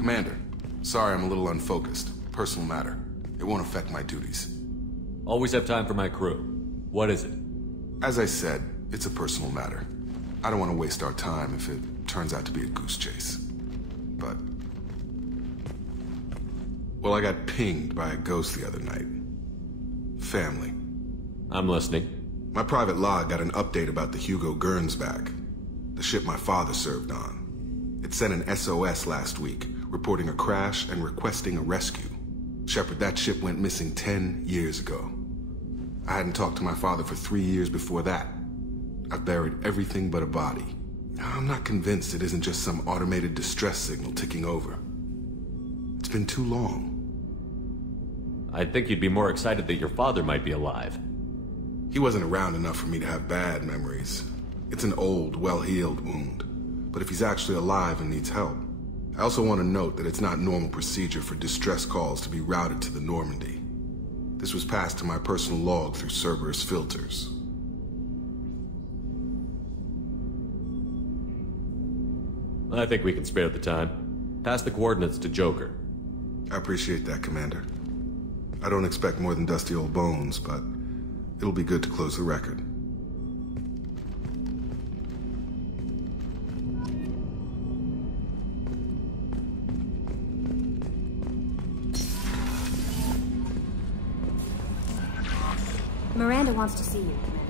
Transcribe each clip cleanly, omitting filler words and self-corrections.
Commander, sorry I'm a little unfocused. Personal matter. It won't affect my duties. Always have time for my crew. What is it? As I said, it's a personal matter. I don't want to waste our time if it turns out to be a goose chase. But... well, I got pinged by a ghost the other night. Family. I'm listening. My private log got an update about the Hugo Gernsback, the ship my father served on. It sent an SOS last week, reporting a crash and requesting a rescue. Shepard, that ship went missing 10 years ago. I hadn't talked to my father for 3 years before that. I've buried everything but a body. I'm not convinced it isn't just some automated distress signal ticking over. It's been too long. I'd think you'd be more excited that your father might be alive. He wasn't around enough for me to have bad memories. It's an old, well-healed wound. But if he's actually alive and needs help, I also want to note that it's not normal procedure for distress calls to be routed to the Normandy. This was passed to my personal log through Cerberus filters. I think we can spare the time. Pass the coordinates to Joker. I appreciate that, Commander. I don't expect more than dusty old bones, but it'll be good to close the record. Miranda wants to see you, Commander.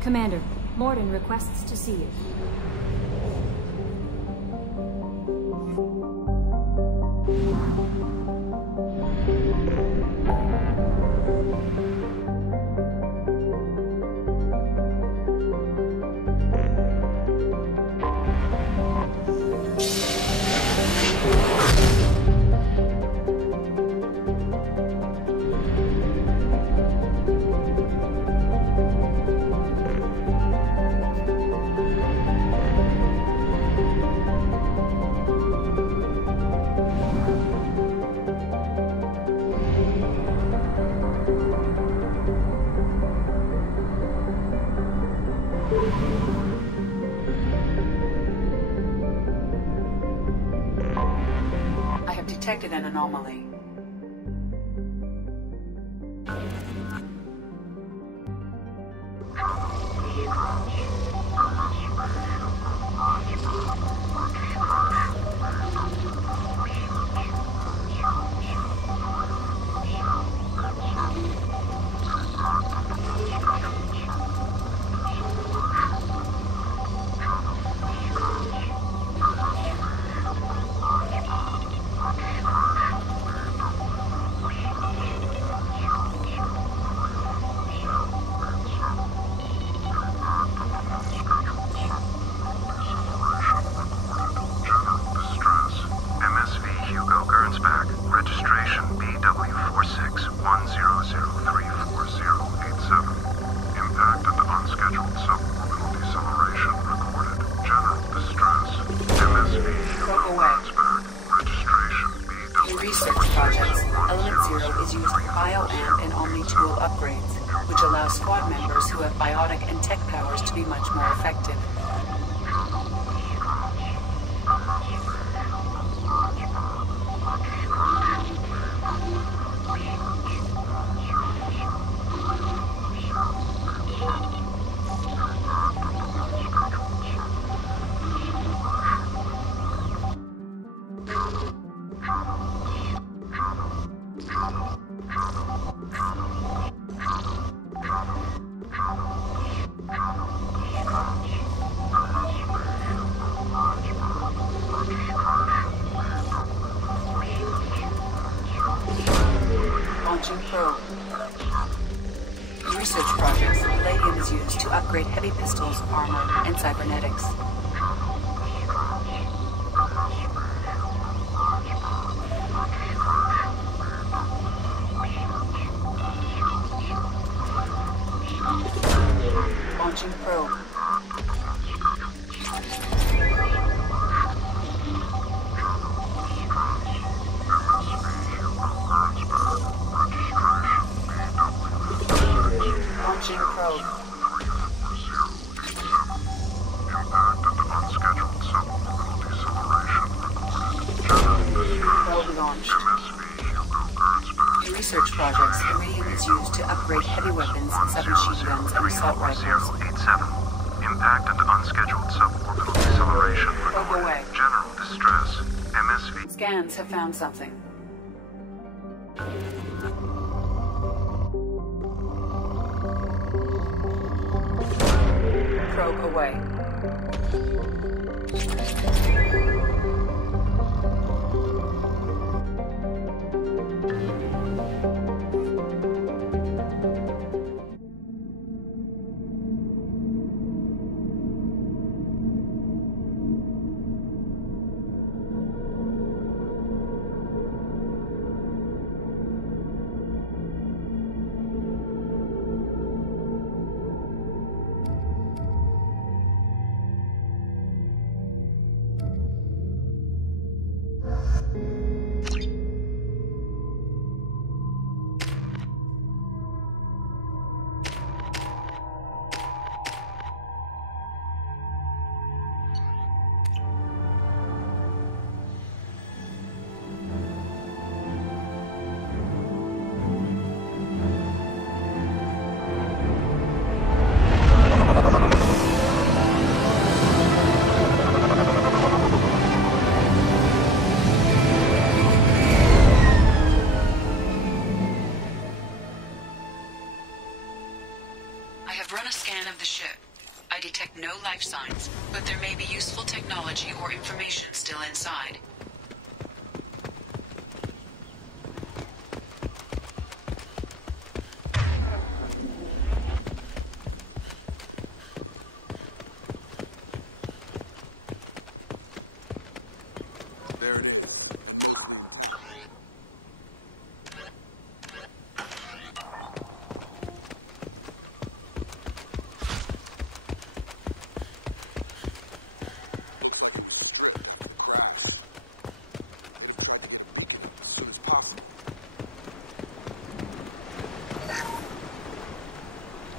Commander, Morden requests to see you. Detected an anomaly. Squad members who have biotic and tech powers to be much more effective. Launching probe. Research projects. Palladium is used to upgrade heavy pistols, armor, and cybernetics. Launching probe. Launching probe. Probe launched. Research projects. Iridium is used to upgrade heavy weapons, submachine guns, and assault rifles. 87. Impact and unscheduled suborbital deceleration. Probe away. General distress. MSV. Scans have found something. Probe away. I have run a scan of the ship. I detect no life signs, but there may be useful technology or information still inside. There it is.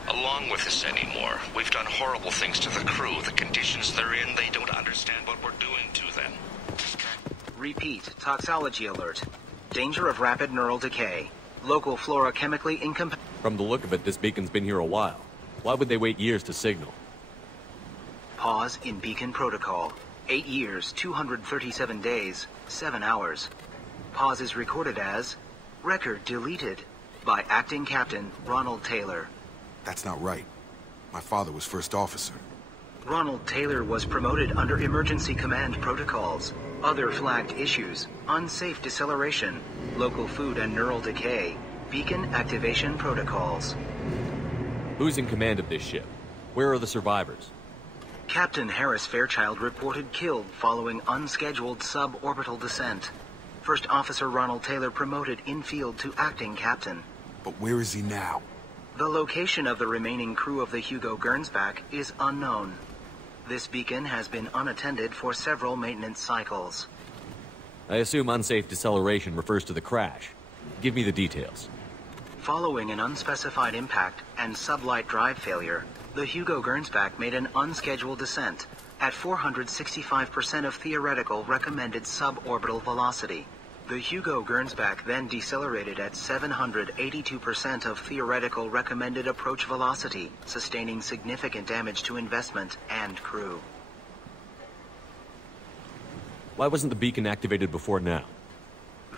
Along with this anymore. We've done horrible things to the crew. The conditions they're in, they don't understand what we're doing to them. Repeat, toxology alert. Danger of rapid neural decay. Local flora chemically incompatible. From the look of it, this beacon's been here a while. Why would they wait years to signal? Pause in beacon protocol. 8 years, 237 days, 7 hours. Pause is recorded as record deleted by Acting Captain Ronald Taylor. That's not right. My father was first officer. Ronald Taylor was promoted under emergency command protocols. Other flagged issues: unsafe deceleration, local food and neural decay, beacon activation protocols. Who's in command of this ship? Where are the survivors? Captain Harris Fairchild reported killed following unscheduled suborbital descent. First Officer Ronald Taylor promoted in-field to acting captain. But where is he now? The location of the remaining crew of the Hugo Gernsback is unknown. This beacon has been unattended for several maintenance cycles. I assume unsafe deceleration refers to the crash. Give me the details. Following an unspecified impact and sublight drive failure, the Hugo Gernsback made an unscheduled descent at 465% of theoretical recommended suborbital velocity. The Hugo Gernsback then decelerated at 782% of theoretical recommended approach velocity, sustaining significant damage to investment and crew. Why wasn't the beacon activated before now?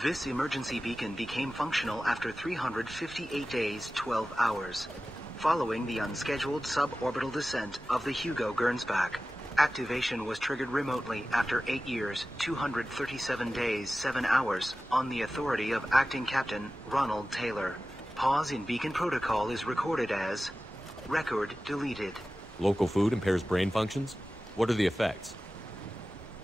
This emergency beacon became functional after 358 days, 12 hours, following the unscheduled suborbital descent of the Hugo Gernsback. Activation was triggered remotely after 8 years, 237 days, 7 hours, on the authority of Acting Captain Ronald Taylor. Pause in beacon protocol is recorded as record deleted. Local food impairs brain functions? What are the effects?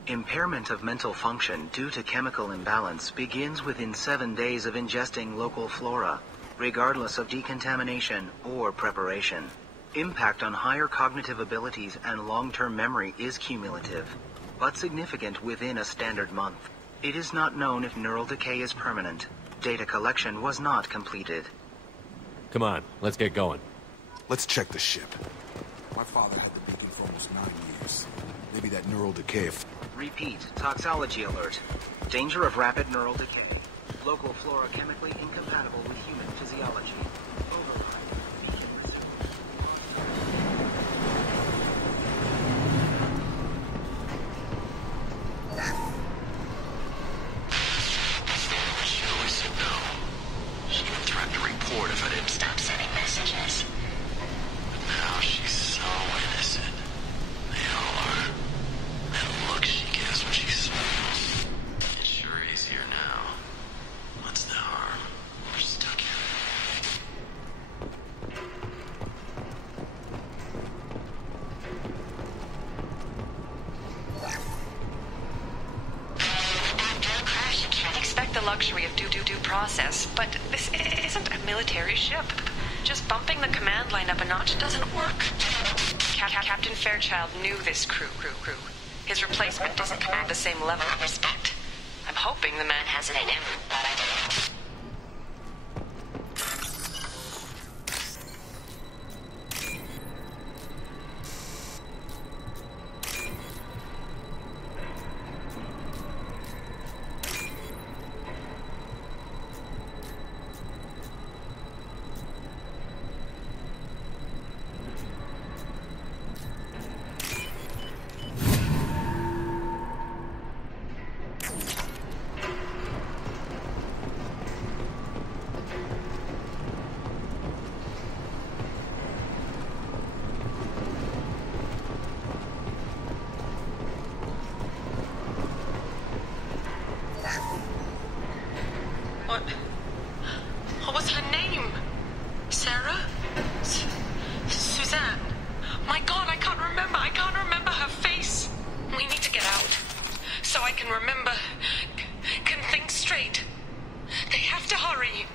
Impairment of mental function due to chemical imbalance begins within 7 days of ingesting local flora, regardless of decontamination or preparation. Impact on higher cognitive abilities and long-term memory is cumulative, but significant within a standard month. It is not known if neural decay is permanent. Data collection was not completed. Come on, let's get going. Let's check the ship. My father had the beacon for almost 9 years. Maybe that neural decay... Repeat, toxology alert. Danger of rapid neural decay. Local flora chemically incompatible with human physiology. Override. Beacon resumed. She always said no. She even threatened to report if I didn't stop sending messages. But now she's so innocent. They all are. That look she gives when she smiles. It's sure easier now. What's the harm? We're stuck here. After a crash, you can't expect the luxury of due process, but this isn't a military ship. Just bumping the command line up a notch doesn't work. Captain Fairchild knew this crew. His replacement doesn't command the same level of respect. I'm hoping the man has it in him. What was her name? Sarah? Suzanne? My God, I can't remember. I can't remember her face. We need to get out. So I can remember. Can think straight. They have to hurry.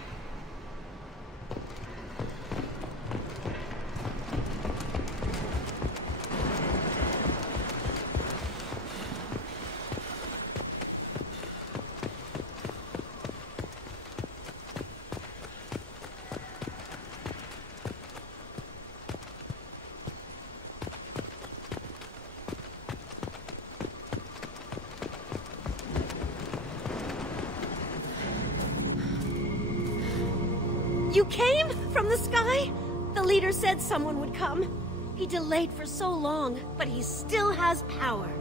You came? From the sky? The leader said someone would come. He delayed for so long, but he still has power.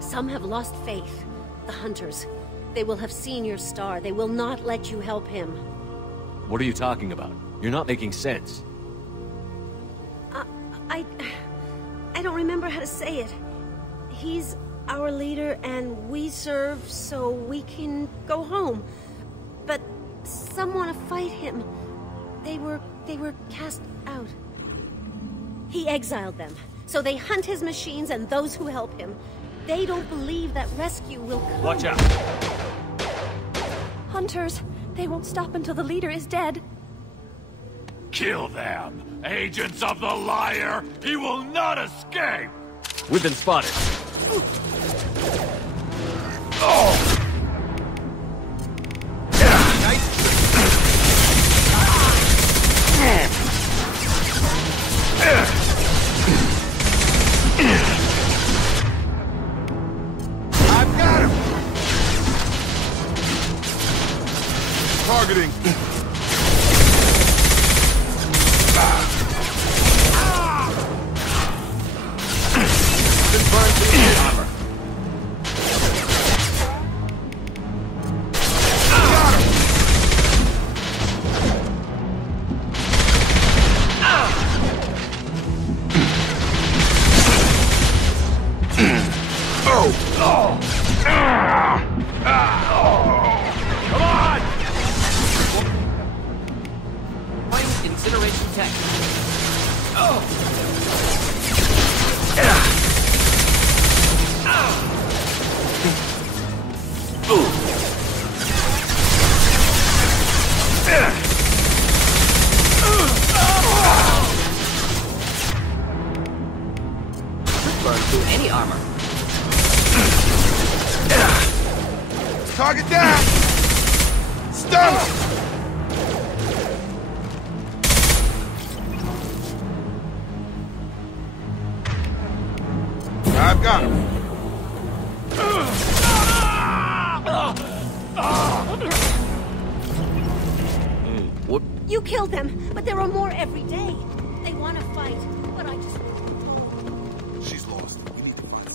Some have lost faith. The hunters. They will have seen your star. They will not let you help him. What are you talking about? You're not making sense. I don't remember how to say it. He's our leader and we serve so we can go home. But some want to fight him. They were cast out. He exiled them, so they hunt his machines and those who help him. They don't believe that rescue will come. Watch out! Hunters, they won't stop until the leader is dead. Kill them! Agents of the liar! He will not escape! We've been spotted. Oh! I've got him! Targeting. Confirmed to the armor. Got him! Come on! Find incineration tech. Burn through any armor. Target down! Stun! I've got him. What? You killed them, but there are more every day. They want to fight, but I just... She's lost. We need to find her.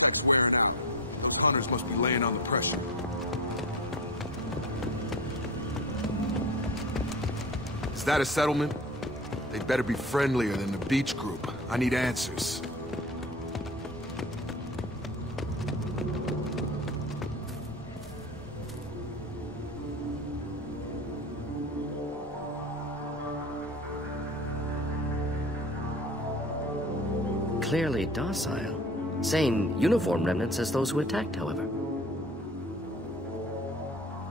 Tech's wearing out. Those hunters must be laying on the pressure. Is that a settlement? They'd better be friendlier than the beach group. I need answers. Clearly docile. Same uniform remnants as those who attacked, however.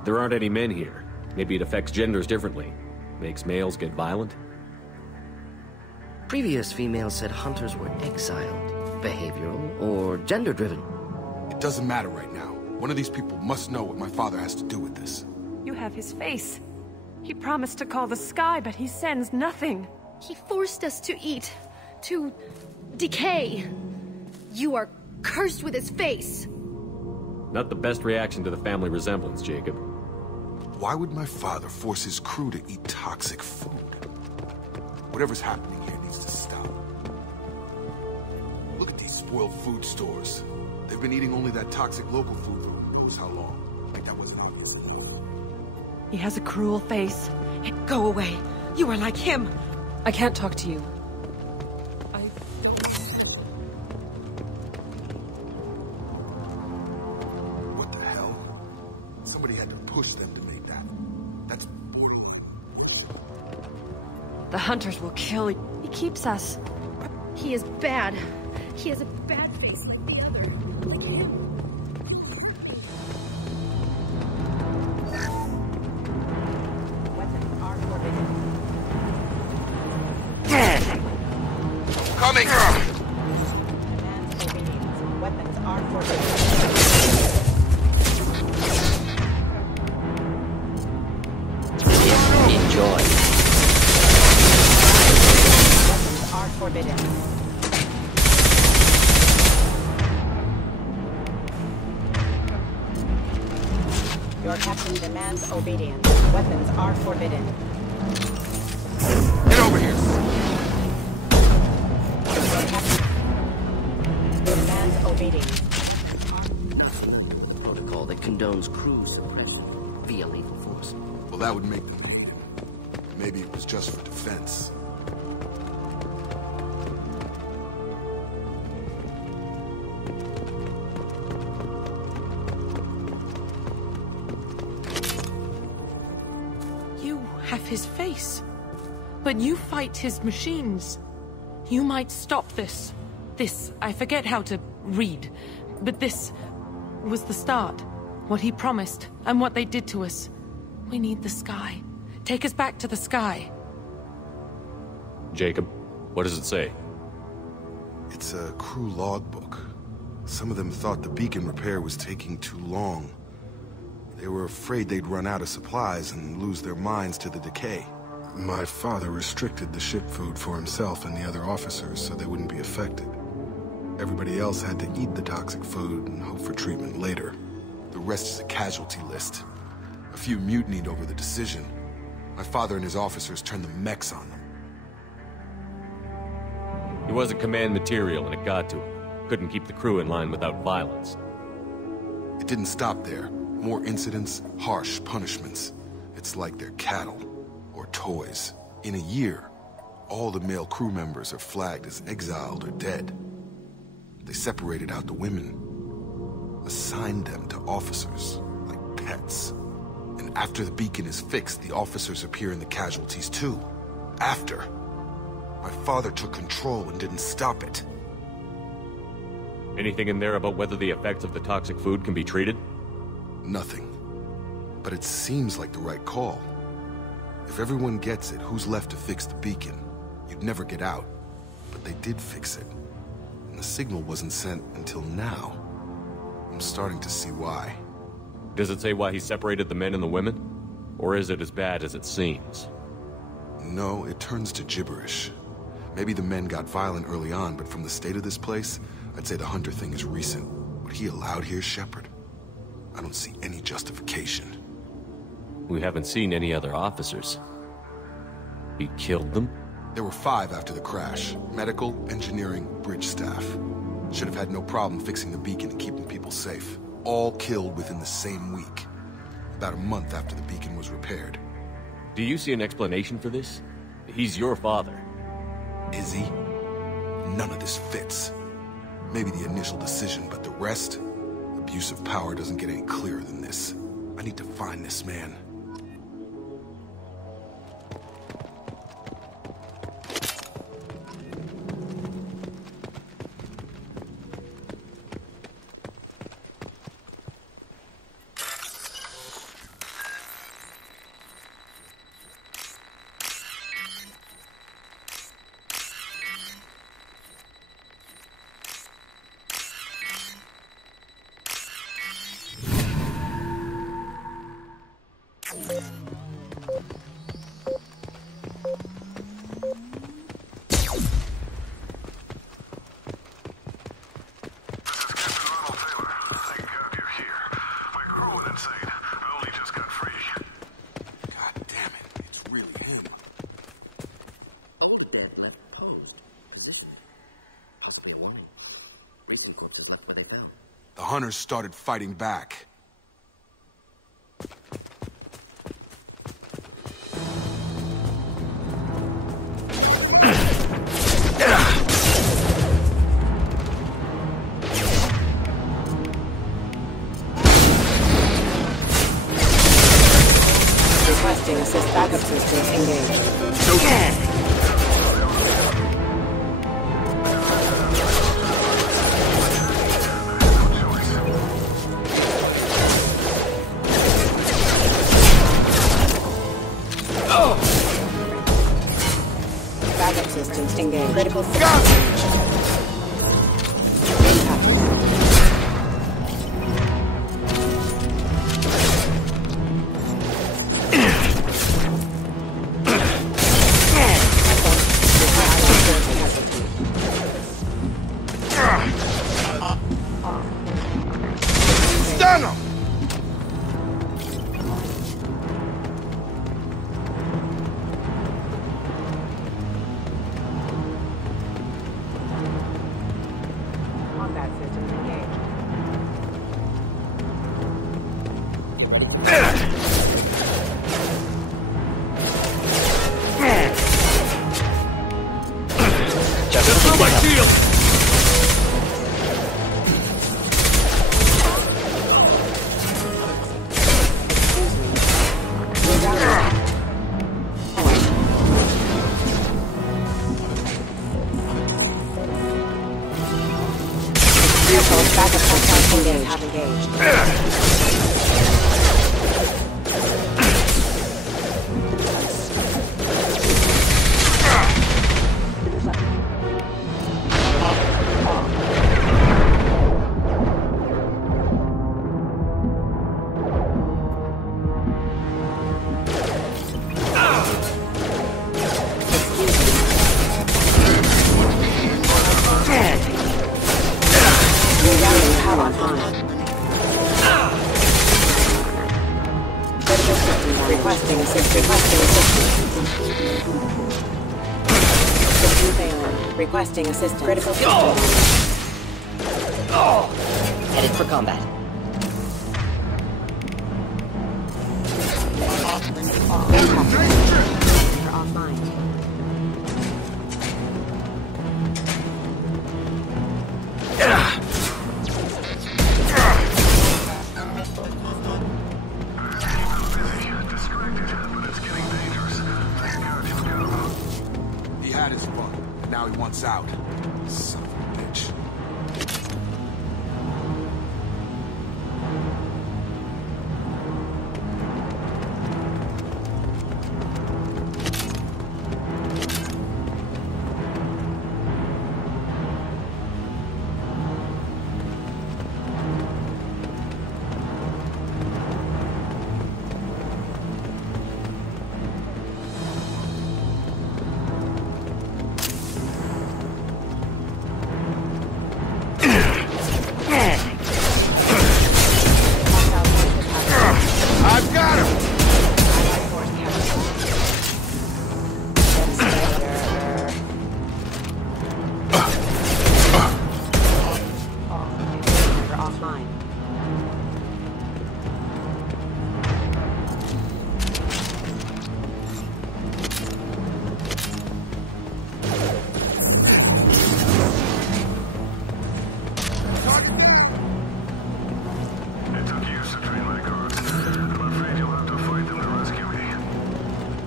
There aren't any men here. Maybe it affects genders differently. Makes males get violent? Previous females said hunters were exiled, behavioral, or gender-driven. It doesn't matter right now. One of these people must know what my father has to do with this. You have his face. He promised to call the sky, but he sends nothing. He forced us to eat, to decay. You are cursed with his face. Not the best reaction to the family resemblance, Jacob. Why would my father force his crew to eat toxic food? Whatever's happening here needs to stop. Look at these spoiled food stores. They've been eating only that toxic local food for who knows how long. Like that wasn't obvious. He has a cruel face. Go away. You are like him. I can't talk to you. What the hell? Somebody had to push them to make that. That's borderline. The hunters will kill you. He keeps us. He is bad. He has a bad face like the other. Like him. Weapons are forbidden. Coming! Command obedience. Weapons are forbidden. Enjoy. Weapons are forbidden. Your captain demands obedience. Weapons are forbidden. Get over here! Your captain demands obedience. Nothing under the protocol that condones crew suppression via lethal force. Well, that would make them begin. Maybe it was just for defense. You have his face, but you fight his machines. You might stop this. This, I forget how to read, but this was the start. What he promised, and what they did to us. We need the sky. Take us back to the sky. Jacob, what does it say? It's a crew logbook. Some of them thought the beacon repair was taking too long. They were afraid they'd run out of supplies and lose their minds to the decay. My father restricted the ship food for himself and the other officers so they wouldn't be affected. Everybody else had to eat the toxic food and hope for treatment later. The rest is a casualty list. A few mutinied over the decision. My father and his officers turned the mechs on them. He wasn't command material and it got to him. Couldn't keep the crew in line without violence. It didn't stop there. More incidents, harsh punishments. It's like they're cattle or toys. In a year, all the male crew members are flagged as exiled or dead. They separated out the women, assigned them to officers like pets. And after the beacon is fixed, the officers appear in the casualties too. After. My father took control and didn't stop it. Anything in there about whether the effects of the toxic food can be treated? Nothing. But it seems like the right call. If everyone gets it, who's left to fix the beacon? You'd never get out. But they did fix it. And the signal wasn't sent until now. I'm starting to see why. Does it say why he separated the men and the women? Or is it as bad as it seems? No, it turns to gibberish. Maybe the men got violent early on, but from the state of this place, I'd say the Hunter thing is recent. What he allowed here, Shepard? I don't see any justification. We haven't seen any other officers. He killed them? There were 5 after the crash. Medical, engineering, bridge staff. Should have had no problem fixing the beacon and keeping people safe. All killed within the same week. About a month after the beacon was repaired. Do you see an explanation for this? He's your father. Is he? None of this fits. Maybe the initial decision, but the rest? Abuse of power doesn't get any clearer than this. I need to find this man. The hunters started fighting back. Requesting assist backup systems engaged. Backup systems engaged. Critical systems. Requesting assistance. Critical. Headed for combat. Offline. He had his fun, but now he wants out. Son of a bitch.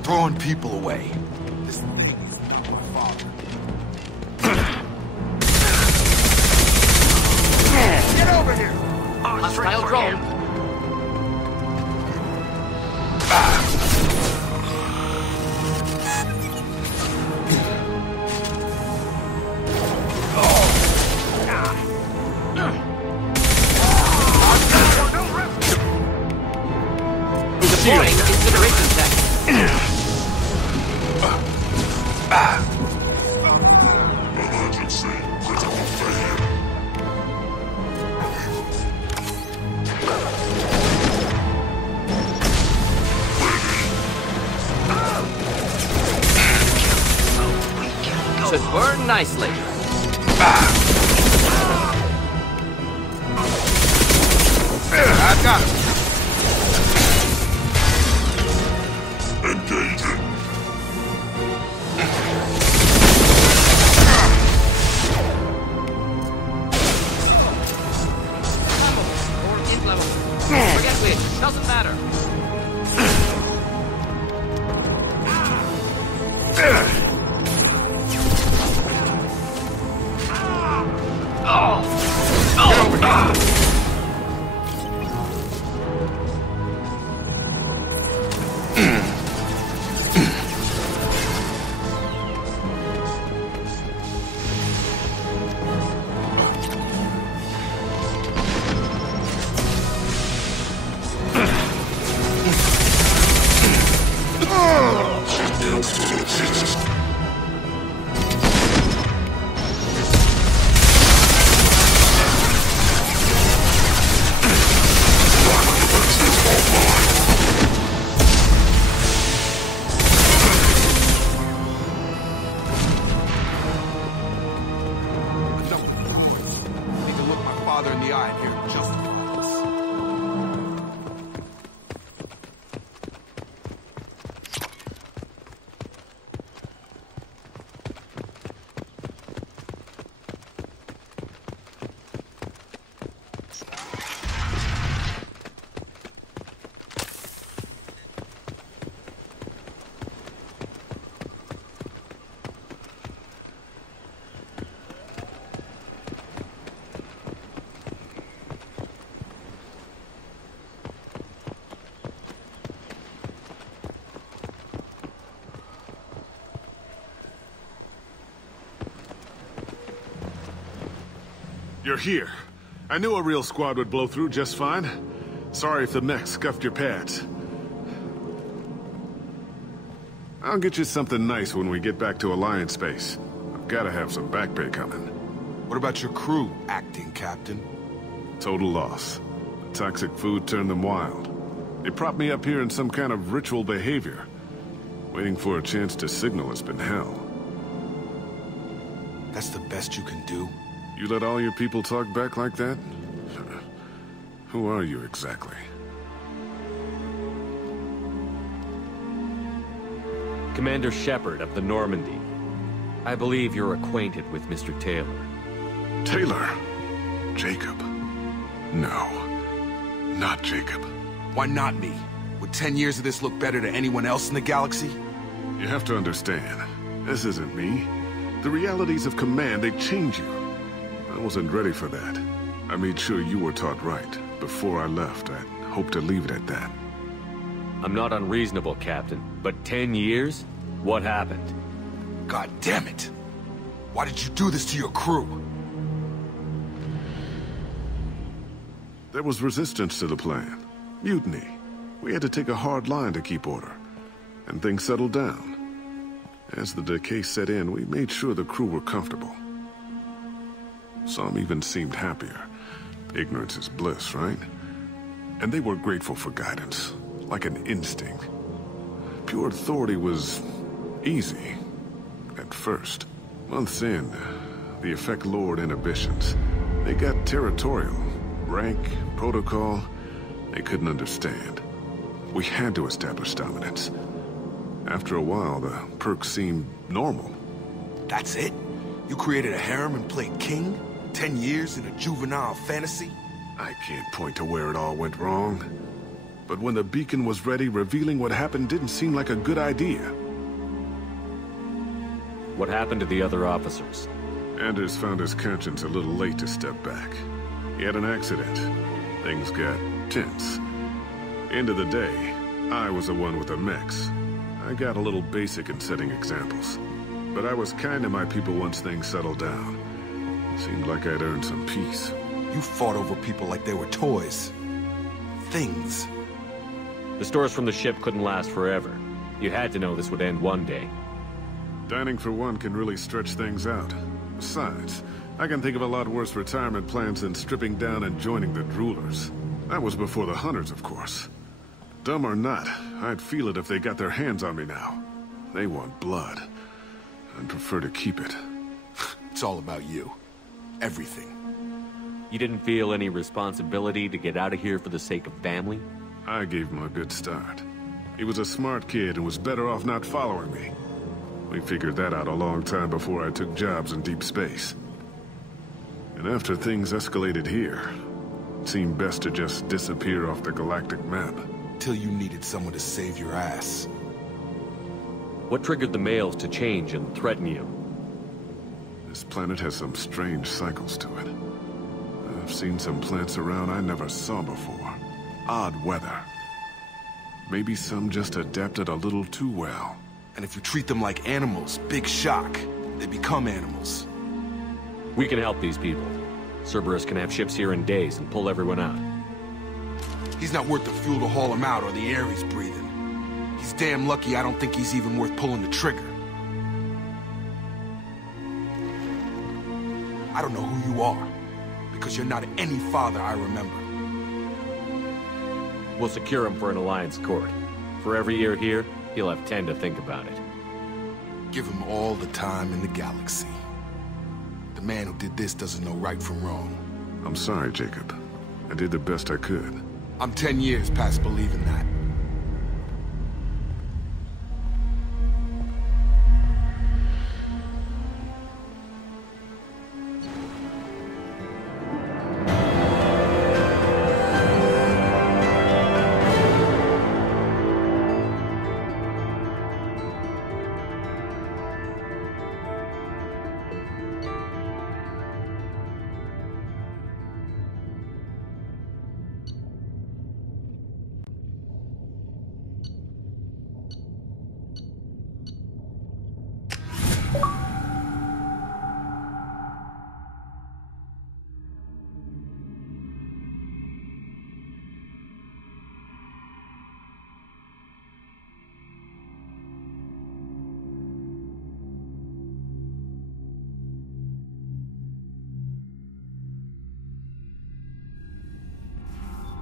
Throwing people away. This thing is not my father. Get over here! Hostile drone. Deploying incineration tech. Emergency. Critical failure. Should burn nicely. I got him. Engaging. Forget which, doesn't matter. In the eye and hear just You're here. I knew a real squad would blow through just fine. Sorry if the mech scuffed your pads. I'll get you something nice when we get back to Alliance space. I've gotta have some back pay coming. What about your crew, acting captain? Total loss. The toxic food turned them wild. They propped me up here in some kind of ritual behavior. Waiting for a chance to signal has been hell. That's the best you can do? You let all your people talk back like that? Who are you exactly? Commander Shepard of the Normandy. I believe you're acquainted with Mr. Taylor. Taylor? Jacob? No. Not Jacob. Why not me? Would 10 years of this look better to anyone else in the galaxy? You have to understand, this isn't me. The realities of command, they change you. I wasn't ready for that. I made sure you were taught right. Before I left, I hoped to leave it at that. I'm not unreasonable, Captain, but 10 years? What happened? God damn it! Why did you do this to your crew? There was resistance to the plan. Mutiny. We had to take a hard line to keep order. And things settled down. As the decay set in, we made sure the crew were comfortable. Some even seemed happier. Ignorance is bliss, right? And they were grateful for guidance, like an instinct. Pure authority was easy, at first. Months in, the effect lowered inhibitions. They got territorial. Rank, protocol, they couldn't understand. We had to establish dominance. After a while, the perks seemed normal. That's it? You created a harem and played king? 10 years in a juvenile fantasy? I can't point to where it all went wrong. But when the beacon was ready, revealing what happened didn't seem like a good idea. What happened to the other officers? Anders found his conscience a little late to step back. He had an accident. Things got tense. End of the day, I was the one with the mechs. I got a little basic in setting examples. But I was kind to my people once things settled down. Seemed like I'd earned some peace. You fought over people like they were toys. Things. The stores from the ship couldn't last forever. You had to know this would end one day. Dining for one can really stretch things out. Besides, I can think of a lot worse retirement plans than stripping down and joining the droolers. That was before the hunters, of course. Dumb or not, I'd feel it if they got their hands on me now. They want blood. I'd prefer to keep it. It's all about you. Everything. You didn't feel any responsibility to get out of here for the sake of family? I gave him a good start. He was a smart kid and was better off not following me. We figured that out a long time before I took jobs in deep space. And after things escalated here, it seemed best to just disappear off the galactic map. Till you needed someone to save your ass. What triggered the males to change and threaten you? This planet has some strange cycles to it. I've seen some plants around I never saw before. Odd weather. Maybe some just adapted a little too well. And if you treat them like animals, big shock. They become animals. We can help these people. Cerberus can have ships here in days and pull everyone out. He's not worth the fuel to haul him out or the air he's breathing. He's damn lucky I don't think he's even worth pulling the trigger. I don't know who you are, because you're not any father I remember. We'll secure him for an Alliance court. For every year here, he'll have 10 to think about it. Give him all the time in the galaxy. The man who did this doesn't know right from wrong. I'm sorry, Jacob. I did the best I could. I'm 10 years past believing that.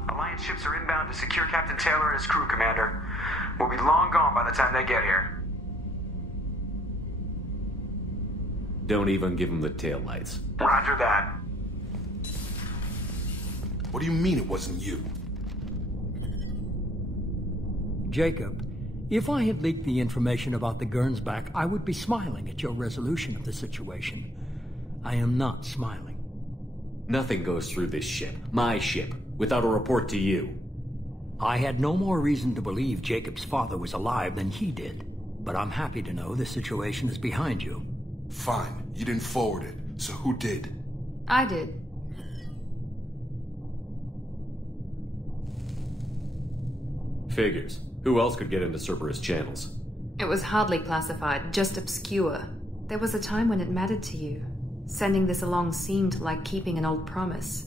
Alliance ships are inbound to secure Captain Taylor and his crew, Commander. We'll be long gone by the time they get here. Don't even give him the taillights. Roger that. What do you mean it wasn't you? Jacob, if I had leaked the information about the Gernsback, I would be smiling at your resolution of the situation. I am not smiling. Nothing goes through this ship, my ship, without a report to you. I had no more reason to believe Jacob's father was alive than he did. But I'm happy to know the situation is behind you. Fine. You didn't forward it, so who did? I did. Figures. Who else could get into Cerberus channels? It was hardly classified, just obscure. There was a time when it mattered to you. Sending this along seemed like keeping an old promise.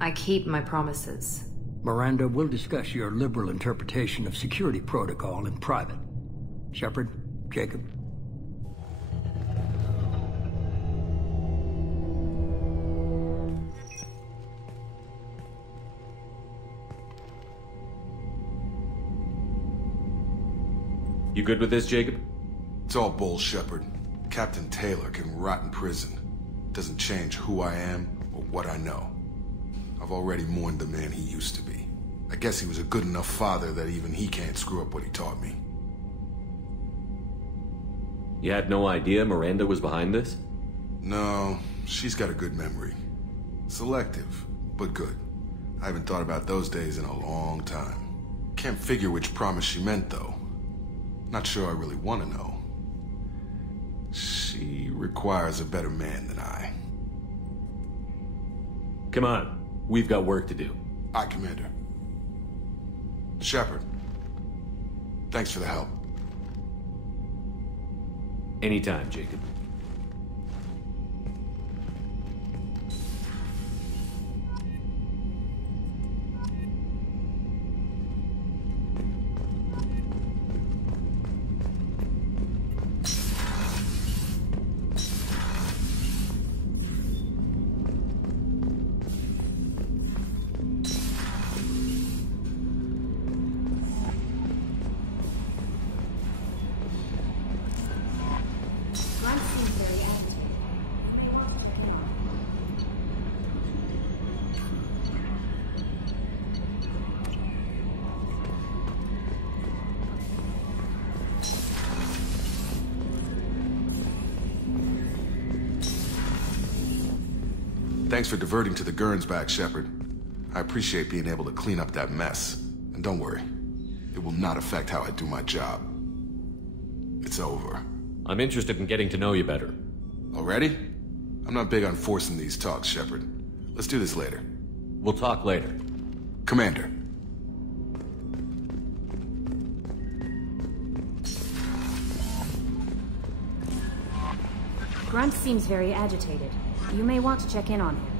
I keep my promises. Miranda, we'll discuss your liberal interpretation of security protocol in private. Shepard, Jacob. You good with this, Jacob? It's all bull, Shepard. Captain Taylor can rot in prison. Doesn't change who I am or what I know. I've already mourned the man he used to be. I guess he was a good enough father that even he can't screw up what he taught me. You had no idea Miranda was behind this? No, she's got a good memory. Selective, but good. I haven't thought about those days in a long time. Can't figure which promise she meant, though. Not sure I really want to know. She requires a better man than I. Come on, we've got work to do. Aye, Commander. Shepard, thanks for the help. Anytime, Jacob. Thanks for diverting to the Gernsback, Shepard. I appreciate being able to clean up that mess. And don't worry, it will not affect how I do my job. It's over. I'm interested in getting to know you better. Already? I'm not big on forcing these talks, Shepard. Let's do this later. We'll talk later. Commander. Grunt seems very agitated. You may want to check in on him.